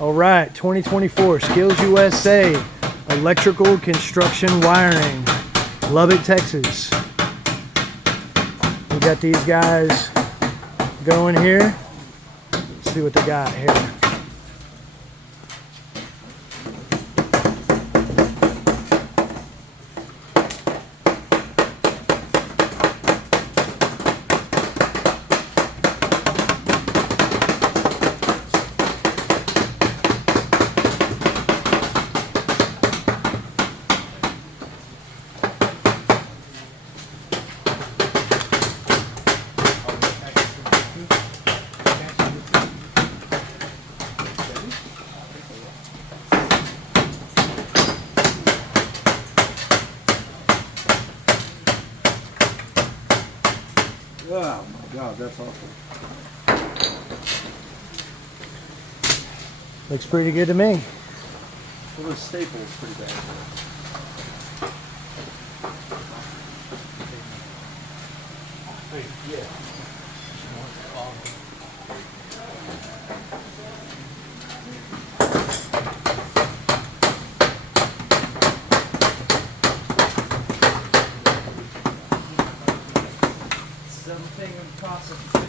All right, 2024 Skills USA, electrical construction wiring, Lubbock, Texas. We got these guys going here. Let's see what they got here. Oh my God, that's awful. Looks pretty good to me. Well, the staple is pretty bad. Yeah. Something impossible.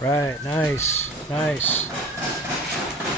Right, nice, nice.